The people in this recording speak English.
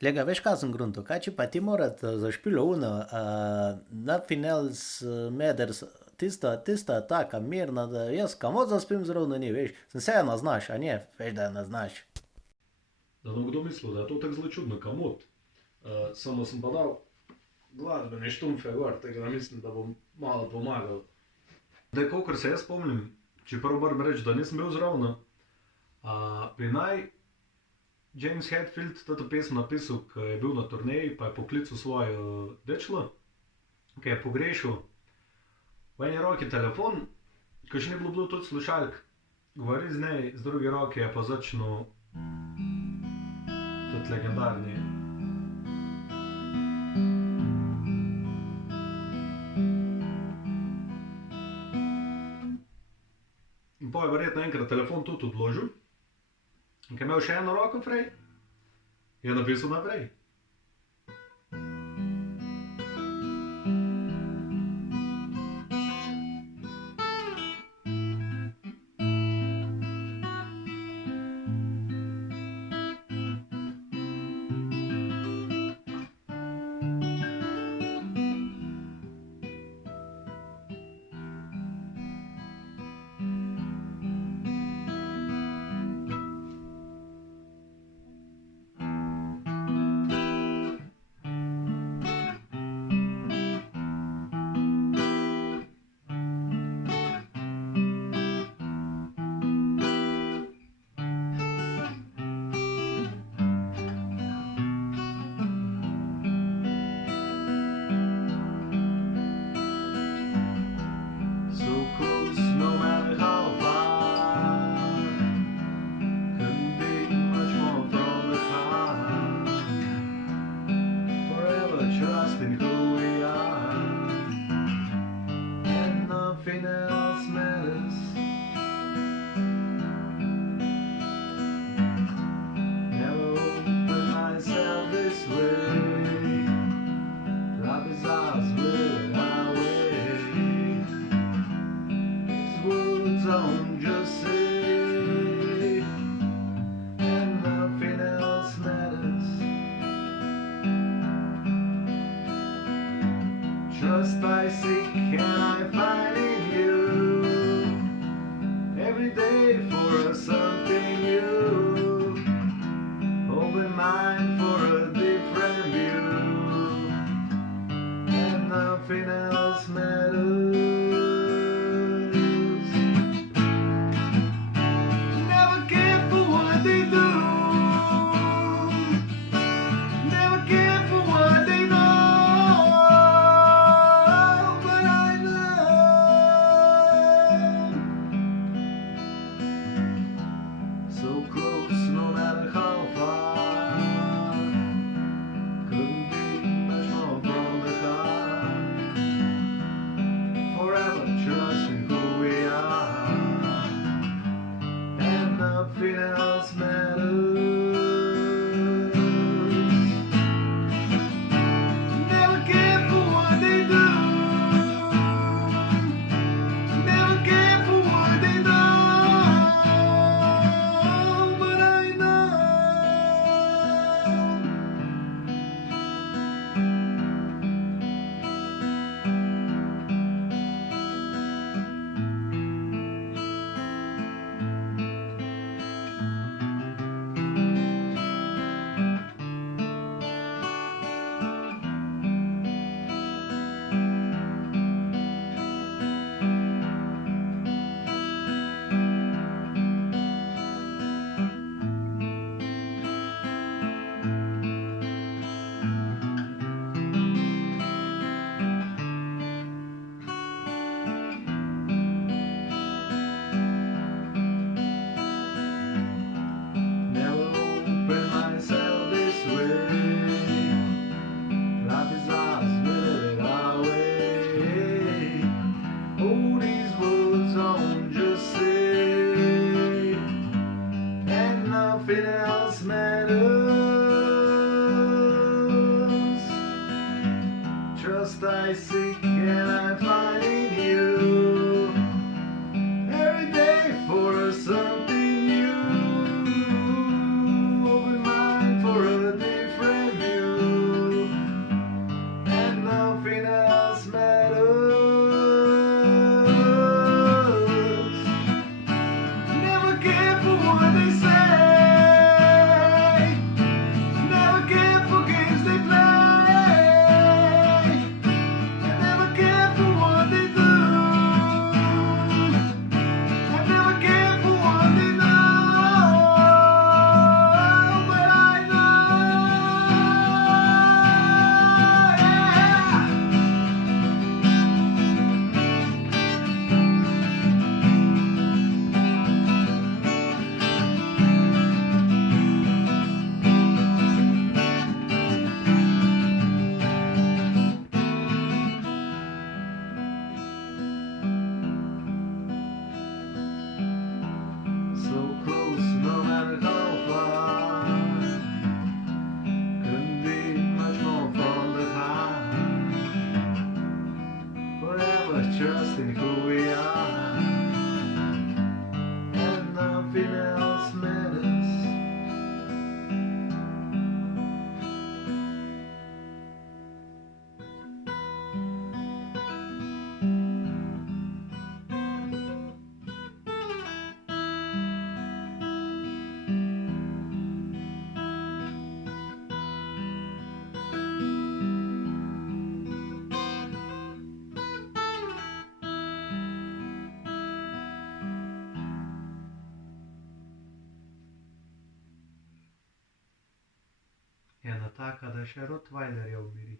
Lega, veš, kaj sem grunto? Kaj če pa ti morate za špilo uno, na final meders, tista taka mirna, da jaz kamo zaspim zrovno ni, veš, sem se eno znaš, a ne, veš, da ne znaš. Da no kdo mislil, da je to tako zelo čudno, kamot. Samo sem pa dal glasbene štumfe gor, tako da mislim, da bom malo pomagal. Da, kolikor se jaz spomnim, čeprav moram reči, da nisem bil zravno, pri naj James Hetfield to pesem napisal, ko je bil na turneji, pa je poklical svojo dečlo, ki je pogrešal v eni roki telefon, ko še ni bilo Bluetooth slušalk, govori z njej, z druge roke je pa začel tudi legendarni. In pa je verjetno enkrat telefon tudi odložil, in ko je imel še eno roko frej, je napisal naprej. Trust I seek and I find in you every day for something new. Open mind for a different view, and nothing else matters. Never care for what they do. Never care for what they know. So close, no matter how far. Couldn't be much more from the heart. Forever trusting who we are, and nothing else matters. Never care for what they do. Never care for what they know. Nothing else matters. Trust I seek and I find in you every day for something new. Open mind for a different taka, da še Rottweiler je umiri.